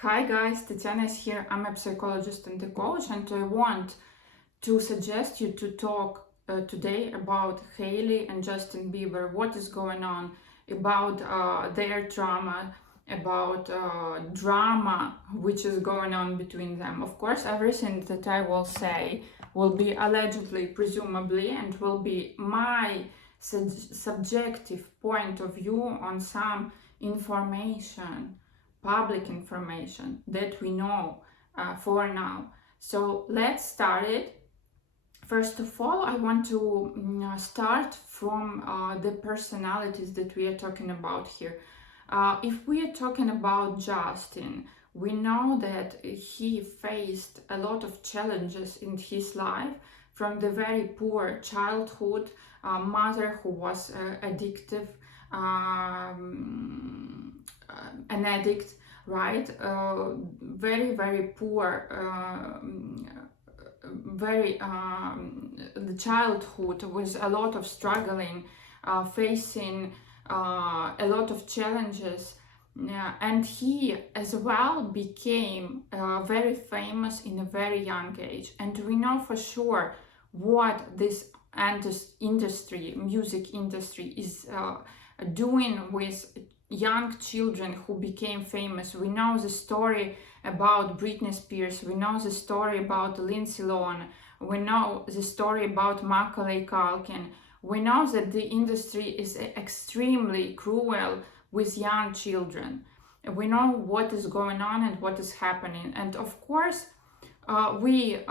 Hi guys, Tatiana is here. I'm a psychologist and a coach, and I want to suggest you to talk today about Hailey and Justin Bieber. What is going on about their trauma, about drama which is going on between them. Of course, everything that I will say will be allegedly, presumably, and will be my subjective point of view on some information, public information that we know for now. So let's start it. First of all, I want to start from the personalities that we are talking about here. If we are talking about Justin, we know that he faced a lot of challenges in his life, from the very poor childhood, mother who was addictive, an addict, right? Very poor, very the childhood with a lot of struggling, facing a lot of challenges. And he as well became very famous in a very young age. And we know for sure what this industry, music industry, is doing with young children who became famous. We know the story about Britney Spears, we know the story about Lindsay Lohan, we know the story about Macaulay Culkin. We know that the industry is extremely cruel with young children. We know what is going on and what is happening. And of course, we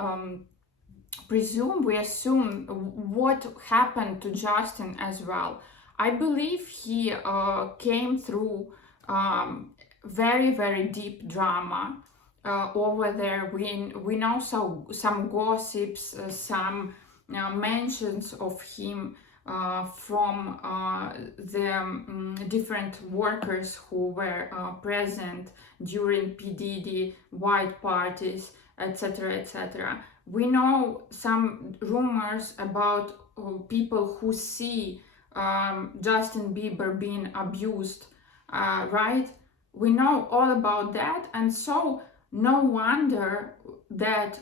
assume what happened to Justin as well. I believe he came through very deep drama over there. We know some gossips, some mentions of him from the different workers who were present during P. Diddy white parties, etc., etc. We know some rumors about people who see Justin Bieber being abused, right? We know all about that, and so no wonder that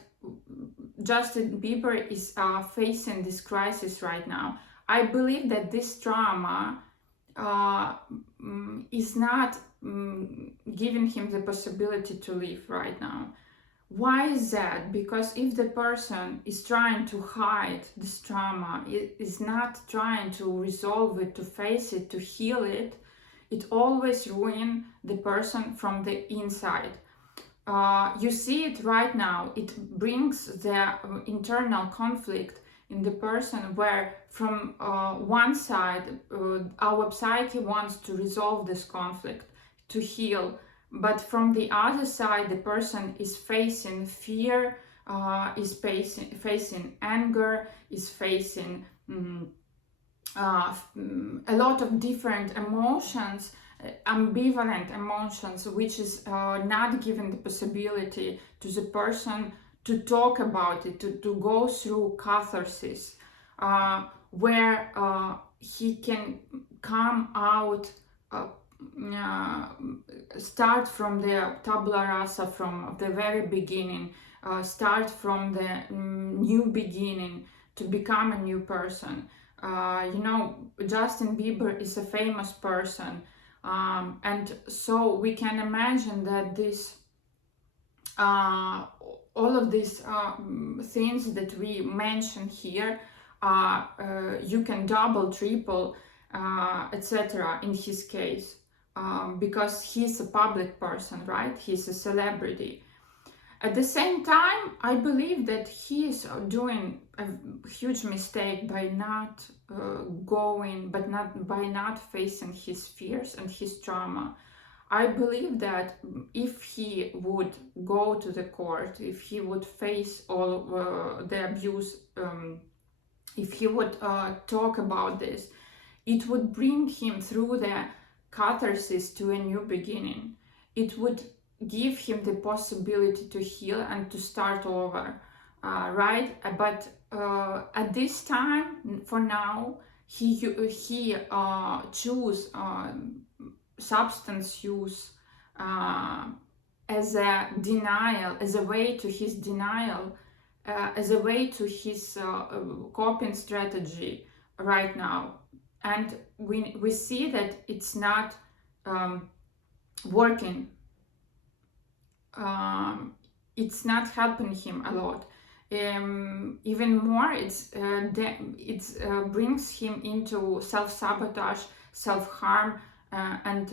Justin Bieber is facing this crisis right now. I believe that this trauma is not giving him the possibility to live right now. Why is that? Because if the person is trying to hide this trauma, is not trying to resolve it, to face it, to heal it, it always ruins the person from the inside. You see it right now. It brings the internal conflict in the person, where from one side our psyche wants to resolve this conflict, to heal, but from the other side the person is facing fear, is facing anger, is facing a lot of different emotions, ambivalent emotions, which is not giving the possibility to the person to talk about it, to go through catharsis, where he can come out, start from the tabula rasa, from the very beginning, start from the new beginning, to become a new person. Justin Bieber is a famous person, and so we can imagine that this all of these things that we mention here, you can double, triple, etc. in his case, because he's a public person, right? He's a celebrity. At the same time, I believe that he is doing a huge mistake by not by not facing his fears and his trauma. I believe that if he would go to the court, if he would face all the abuse, if he would talk about this, it would bring him through the catharsis to a new beginning. It would give him the possibility to heal and to start over, right? But at this time, for now, he choose substance use as as a denial, as a way to his denial, as a way to his coping strategy right now. And we see that it's not working. It's not helping him a lot. Even more, it brings him into self-sabotage, self-harm, and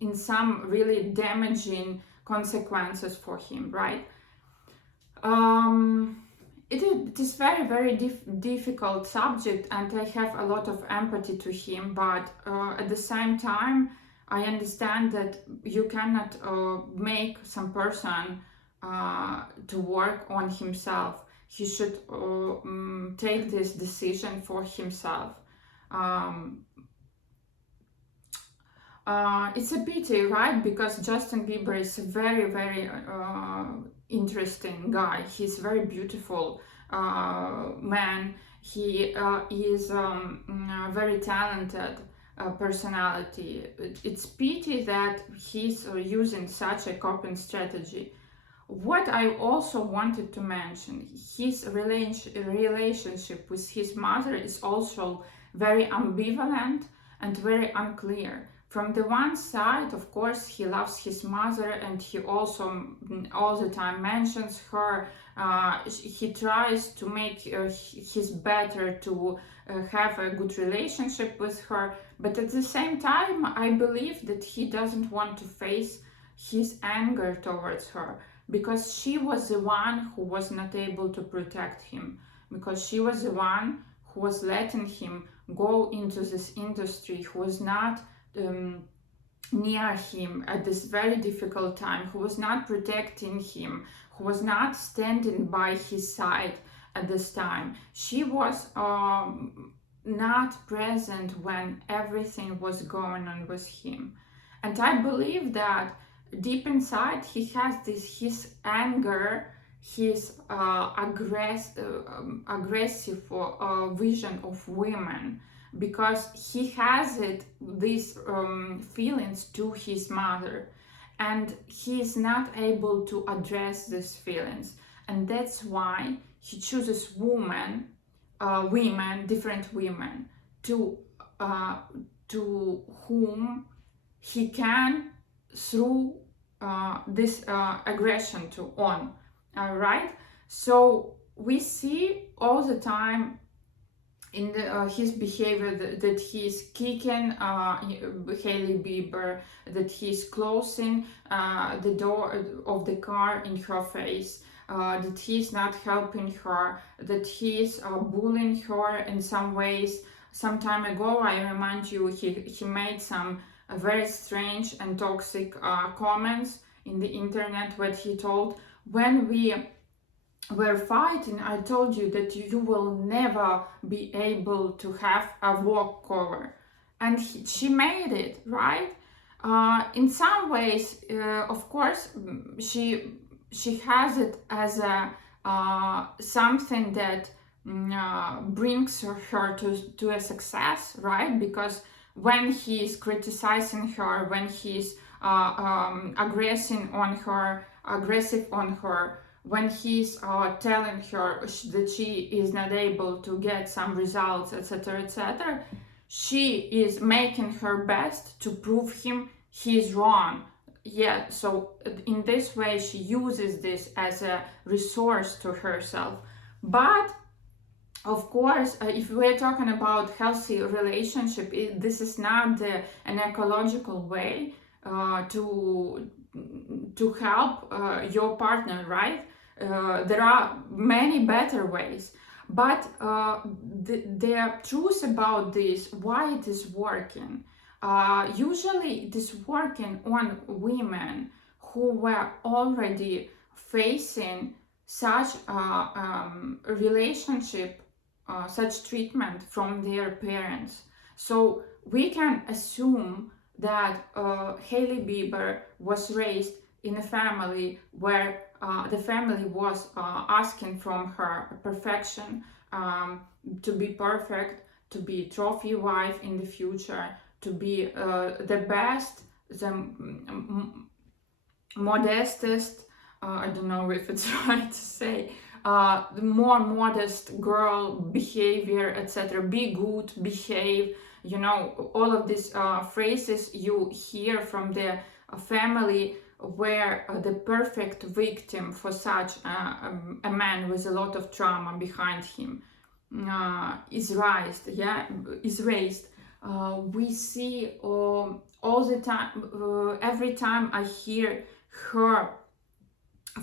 in some really damaging consequences for him, right? It is very, very difficult subject, and I have a lot of empathy to him, but at the same time, I understand that you cannot make some person to work on himself. He should take this decision for himself. It's a pity, right? Because Justin Bieber is a very, very interesting guy. He's very beautiful man. He is very talented personality. It's pity that he's using such a coping strategy. What I also wanted to mention, his relationship with his mother is also very ambivalent and very unclear. From the one side, of course, he loves his mother, and he also all the time mentions her. He tries to make his better to have a good relationship with her, but at the same time, I believe that he doesn't want to face his anger towards her, because she was the one who was not able to protect him, because she was the one who was letting him go into this industry, who was not near him at this very difficult time, who was not protecting him, who was not standing by his side at this time. She was not present when everything was going on with him. And I believe that deep inside he has his anger, his aggressive vision of women, because he has these feelings to his mother, and he is not able to address these feelings, and that's why he chooses different women to whom he can through this aggression to on. All right, so we see all the time in his behavior that he's kicking Hailey Bieber, that he's closing the door of the car in her face, that he's not helping her, that he's bullying her in some ways. Some time ago, I remind you, he made some very strange and toxic comments in the internet, where he told, when we were fighting, I told you that you will never be able to have a walkover, and she made it, right? In some ways, of course, she has it as a something that brings her to a success, right? Because when he's criticizing her, when he's aggressive on her, when he's telling her that she is not able to get some results, etc., etc., she is making her best to prove him he's wrong. Yeah, so in this way she uses this as a resource to herself. But of course, if we're talking about healthy relationship, this is not an ecological way to help your partner, right? There are many better ways, but the truth about this, why it is working, usually it is working on women who were already facing such relationship, such treatment from their parents. So we can assume that Hailey Bieber was raised in a family where the family was asking from her perfection, to be perfect, to be trophy wife in the future, to be the best, modestest, I don't know if it's right to say, the more modest girl behavior, etc. Be good, behave. You know, all of these phrases you hear from the family, where the perfect victim for such a man with a lot of trauma behind him is raised. Yeah, is raised. We see all the time. Every time I hear her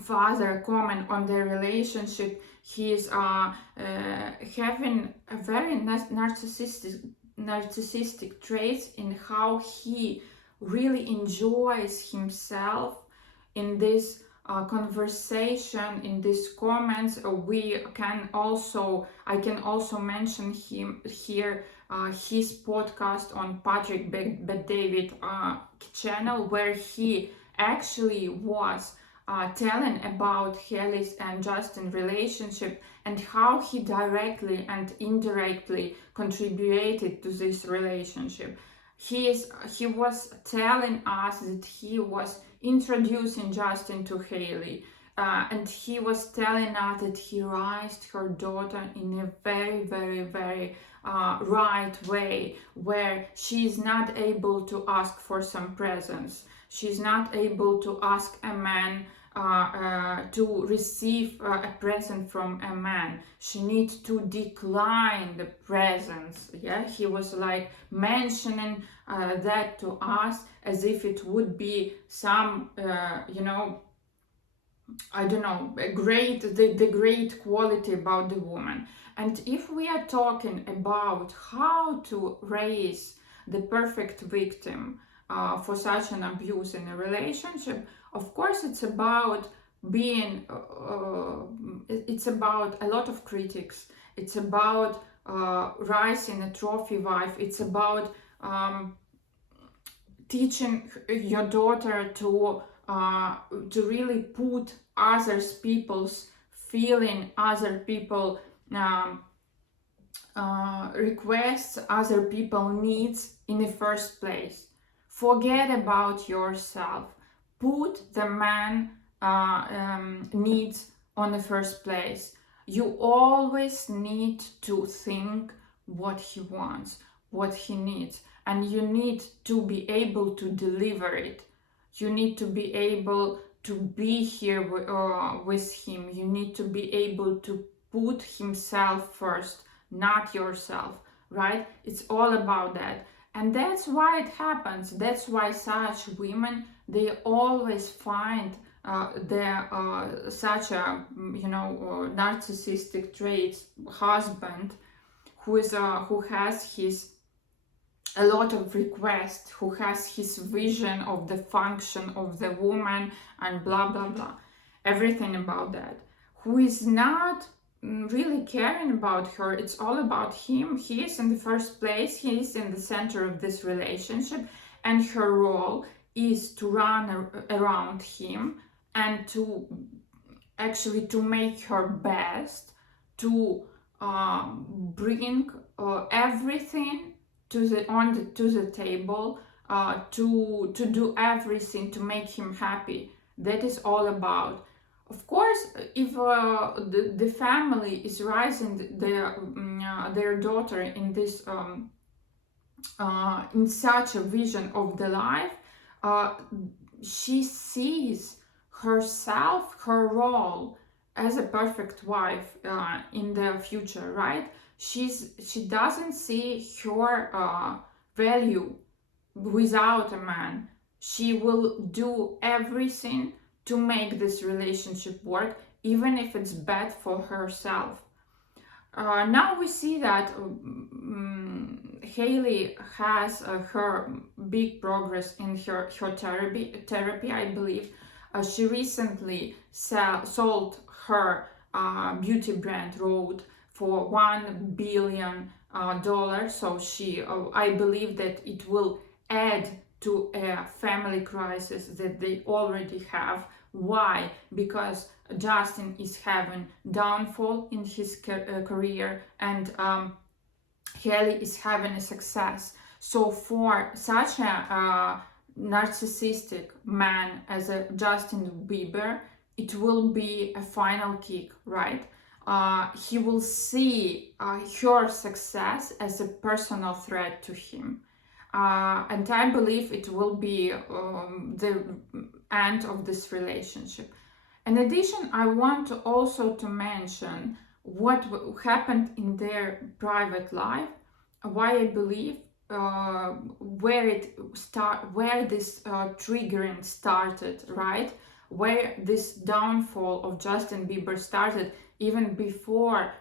father comment on their relationship, he is having a very narcissistic traits in how he really enjoys himself in this conversation, in these comments. I can also mention him here, his podcast on Patrick Bet-David channel, where he actually was telling about Haley's and Justin relationship and how he directly and indirectly contributed to this relationship. He was telling us that he was introducing Justin to Haley, and he was telling us that he raised her daughter in a very, very, very right way, where she is not able to ask for some presents. She's not able to ask a man to receive a present from a man. She needs to decline the presents. Yeah, he was like mentioning that to us as if it would be some, I don't know, the great quality about the woman. And if we are talking about how to raise the perfect victim for such an abuse in a relationship, of course, it's about it's about a lot of critics. It's about rising a trophy wife. It's about teaching your daughter to really put others people's feeling, other people requests, other people needs in the first place. Forget about yourself. Put the man needs on the first place. You always need to think what he wants, what he needs, and you need to be able to deliver it. You need to be able to be here with him. You need to be able to put himself first, not yourself, right? It's all about that. And that's why it happens. That's why such women, they always find such a narcissistic traits husband who has his a lot of requests, who has his vision of the function of the woman and blah blah blah, everything about that, who is not really caring about her. It's all about him. He is in the first place. He is in the center of this relationship, and her role is to run around him and to actually to make her best, to bring everything to the table, to do everything to make him happy. That is all about. Of course, if the family is raising their daughter in this in such a vision of the life, she sees herself, her role as a perfect wife in the future, right? She doesn't see her value without a man. She will do everything to make this relationship work, even if it's bad for herself. Now we see that Haley has her big progress in her therapy, I believe. She recently sold her beauty brand Rhode for $1 billion. So I believe that it will add to a family crisis that they already have. Why? Because Justin is having downfall in his career, and Haley is having a success. So for such a narcissistic man as a Justin Bieber, it will be a final kick, right? He will see her success as a personal threat to him. And I believe it will be the end of this relationship. In addition, I want to also to mention what happened in their private life, why I believe where this triggering started, right? Where this downfall of Justin Bieber started even before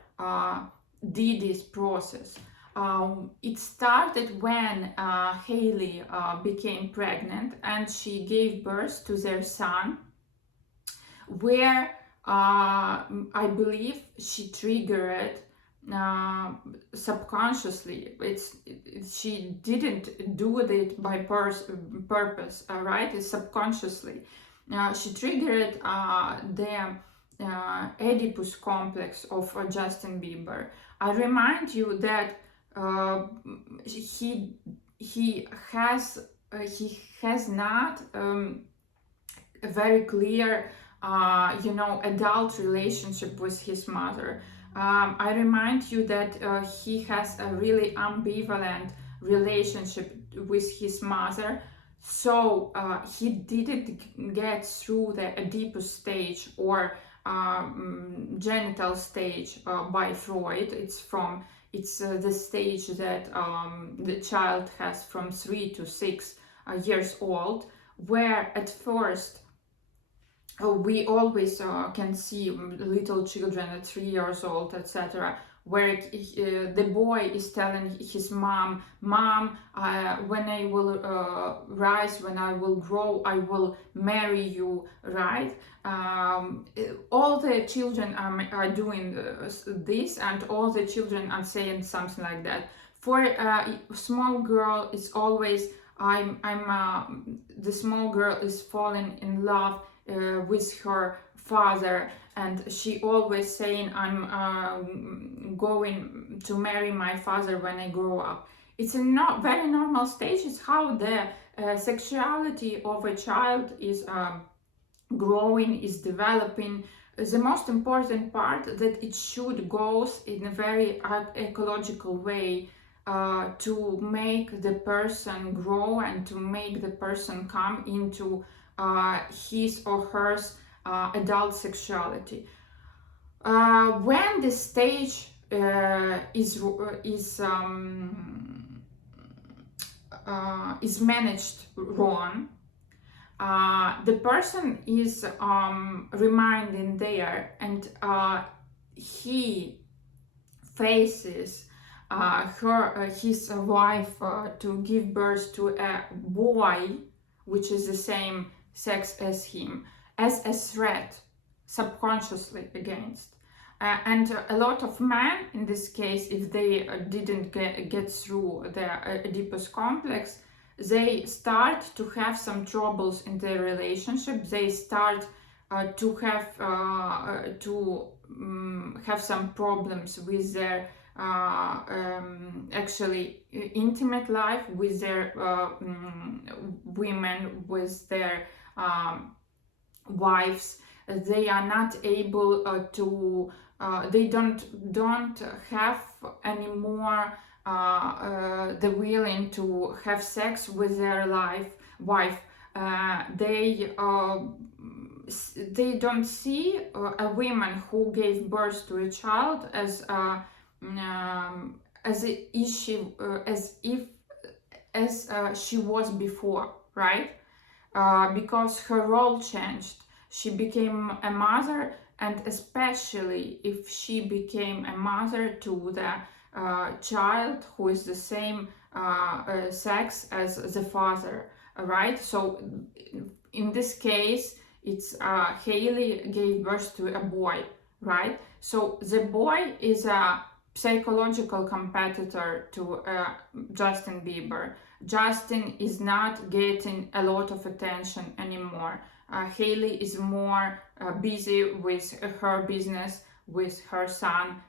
Didi's process. It started when Hailey became pregnant and she gave birth to their son, where I believe she triggered subconsciously. She didn't do it by purpose, right? It's subconsciously. She triggered the Oedipus complex of Justin Bieber. I remind you that he has not a very clear adult relationship with his mother. I remind you that he has a really ambivalent relationship with his mother. So he didn't get through the Oedipus stage or genital stage by Freud. It's the stage that the child has from 3 to 6 years old, where at first we always can see little children at 3 years old, etc., where the boy is telling his mom, when I will rise, when I will grow, I will marry you, right? All the children are doing this, and all the children are saying something like that. For a small girl, it's always, the small girl is falling in love with her father, and she always saying, I'm going to marry my father when I grow up. It's a very normal stage. It's how the sexuality of a child is growing, is developing. The most important part that it should go in a very ecological way to make the person grow and to make the person come into his or her adult sexuality. When the stage is managed wrong, the person is reminding there, and he faces his wife to give birth to a boy which is the same sex as him, as a threat, subconsciously against. And a lot of men, in this case, if they didn't get through the Oedipus complex, they start to have some troubles in their relationship. They start to have some problems with their actually intimate life, with their women, with their wives. They are not able to they don't have anymore the willing to have sex with their wife. They don't see a woman who gave birth to a child as she was before, right? Because her role changed. She became a mother, and especially if she became a mother to the child who is the same sex as the father, right? So in this case, it's Hailey gave birth to a boy, right? So the boy is a psychological competitor to Justin Bieber. Justin is not getting a lot of attention anymore. Hailey is more busy with her business, with her son.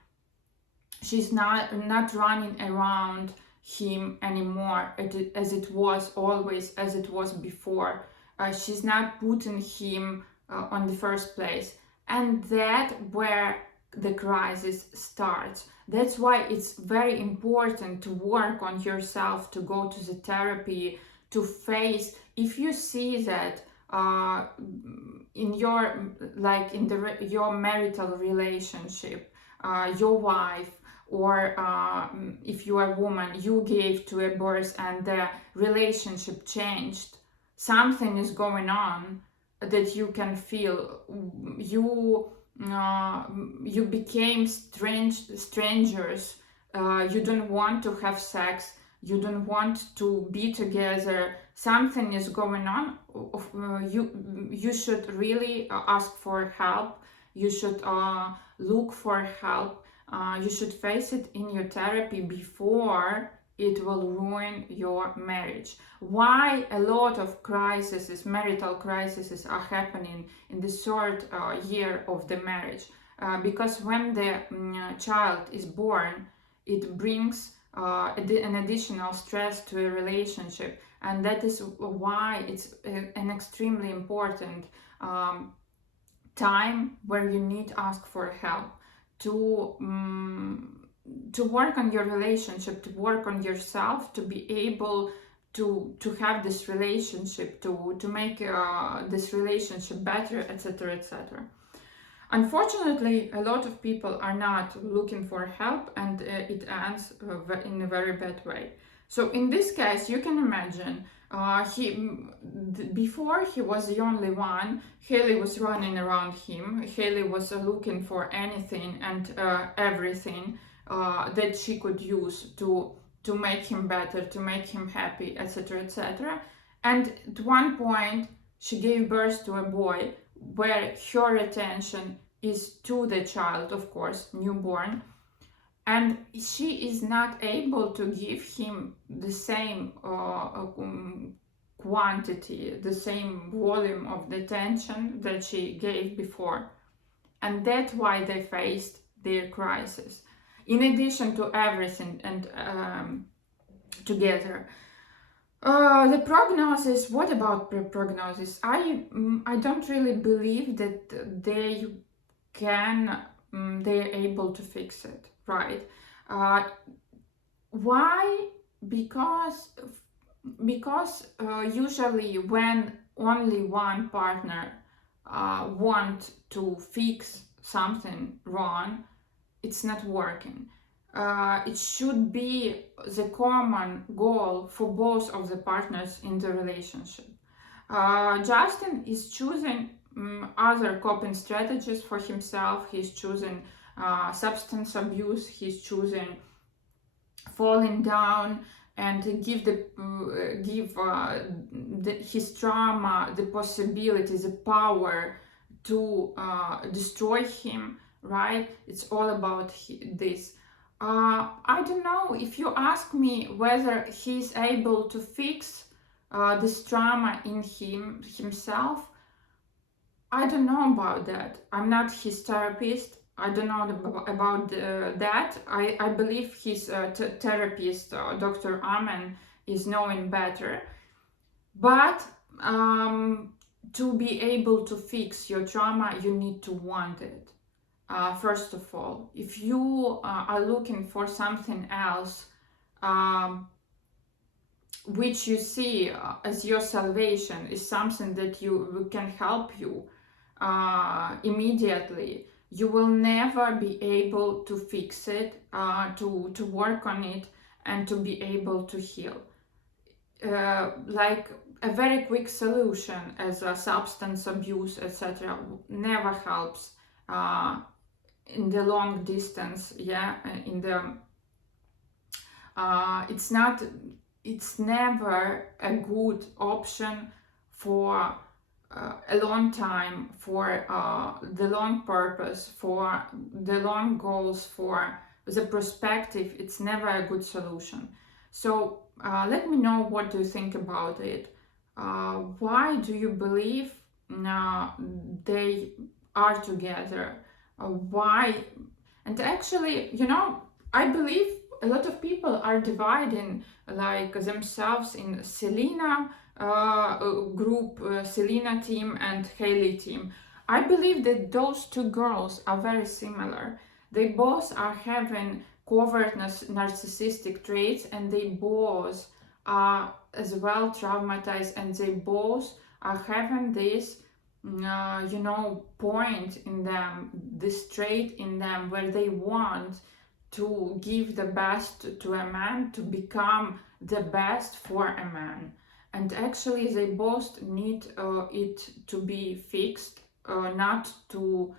She's not running around him anymore as it was always, as it was before. She's not putting him on the first place. And that where the crisis starts. That's why it's very important to work on yourself, to go to the therapy, to face. If you see that in your, like in your marital relationship, your wife, or if you are a woman, you gave to a birth and the relationship changed, something is going on that you can feel. You became strangers. You don't want to have sex, you don't want to be together, something is going on. You should really ask for help, you should look for help, you should face it in your therapy before it will ruin your marriage. Why a lot of crises, marital crises, are happening in the third year of the marriage? Because when the child is born, it brings an additional stress to a relationship, and that is why it's an extremely important time where you need to ask for help to work on your relationship, to work on yourself, to be able to have this relationship, to make this relationship better, etc., etc. Unfortunately, a lot of people are not looking for help, and it ends in a very bad way. So in this case, you can imagine before he was the only one. Haley was running around him. Haley was looking for anything and everything that she could use to make him better, to make him happy, etc., etc. And at one point, she gave birth to a boy where her attention is to the child, of course, newborn, and she is not able to give him the same quantity, the same volume of the attention that she gave before. And that's why they faced their crisis. In addition to everything and together. The prognosis, what about prognosis? I don't really believe that they're able to fix it, right? Why? Because usually when only one partner wants to fix something wrong, it's not working. It should be the common goal for both of the partners in the relationship. Justin is choosing other coping strategies for himself. He's choosing substance abuse. He's choosing falling down and give his trauma the possibility, the power to destroy him. Right? It's all about this. I don't know, if you ask me whether he's able to fix this trauma in himself, I don't know about that. I'm not his therapist. I don't know about that. I believe his therapist, Dr. Amen, is knowing better. But to be able to fix your trauma, you need to want it. First of all, if you are looking for something else which you see as your salvation, is something that you can help you immediately, you will never be able to fix it, to work on it, and to be able to heal. Like a very quick solution as a substance abuse, etc., never helps in the long distance. It's never a good option for a long time, for the long purpose, for the long goals, for the perspective. It's never a good solution. So let me know, what do you think about it? Why do you believe they are together? Why? And actually, I believe a lot of people are dividing like themselves in Selena group, Selena team and Hailey team. I believe that those two girls are very similar. They both are having covert narcissistic traits, and they both are as well traumatized, and they both are having this point in them, this trait in them, where they want to give the best to a man, to become the best for a man. And actually they both need it to be fixed, not to,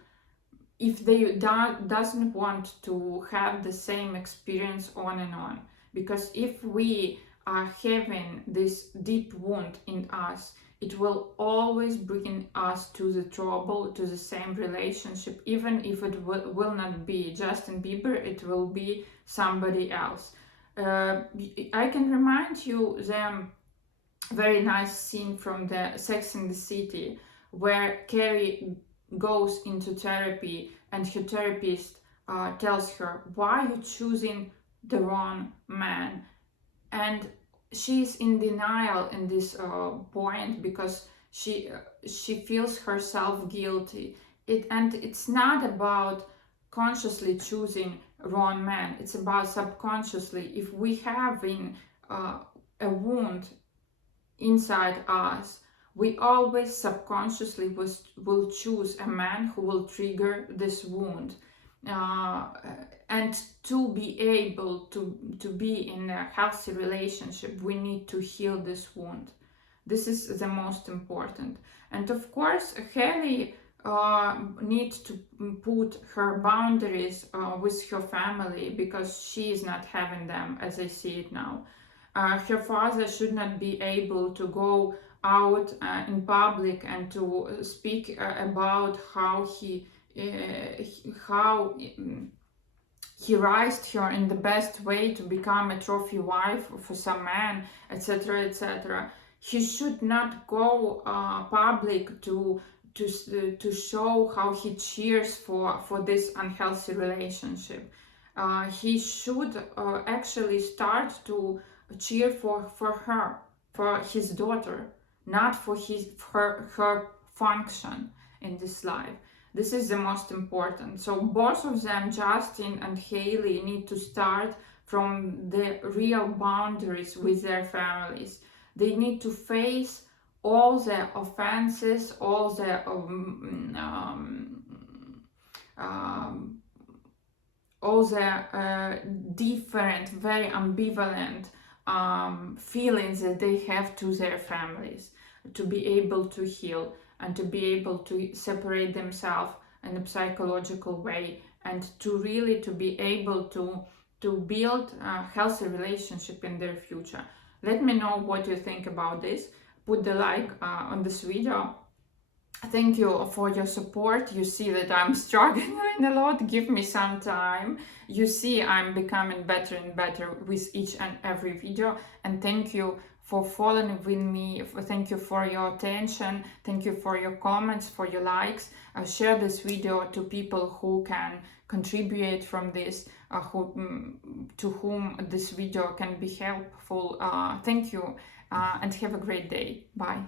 if they doesn't want to have the same experience on and on. Because if we are having this deep wound in us, it will always bring us to the trouble, to the same relationship, even if it will not be Justin Bieber, it will be somebody else. I can remind you the very nice scene from the Sex and the City, where Carrie goes into therapy and her therapist tells her, why are you choosing the wrong man? And she's in denial in this point, because she feels herself guilty. And it's not about consciously choosing wrong man, it's about subconsciously. If we have a wound inside us, we always subconsciously will choose a man who will trigger this wound. And to be able to be in a healthy relationship, we need to heal this wound. This is the most important. And of course, Hailey needs to put her boundaries with her family, because she is not having them as I see it now. Her father should not be able to go out in public and to speak about how he raised her in the best way to become a trophy wife for some man, etc., etc. He should not go public to show how he cheers for this unhealthy relationship. He should actually start to cheer for her, for his daughter, not for her function in this life. This is the most important. So both of them, Justin and Hailey, need to start from the real boundaries with their families. They need to face all the offenses, all the different, very ambivalent feelings that they have to their families, to be able to heal and to be able to separate themselves in a psychological way, and to really to be able to build a healthy relationship in their future. Let me know what you think about this. Put the like on this video. Thank you for your support. You see that I'm struggling a lot. Give me some time. You see I'm becoming better and better with each and every video. And thank you for following with me. Thank you for your attention. Thank you for your comments, for your likes. Share this video to people who can contribute from this, to whom this video can be helpful. Thank you and have a great day. Bye.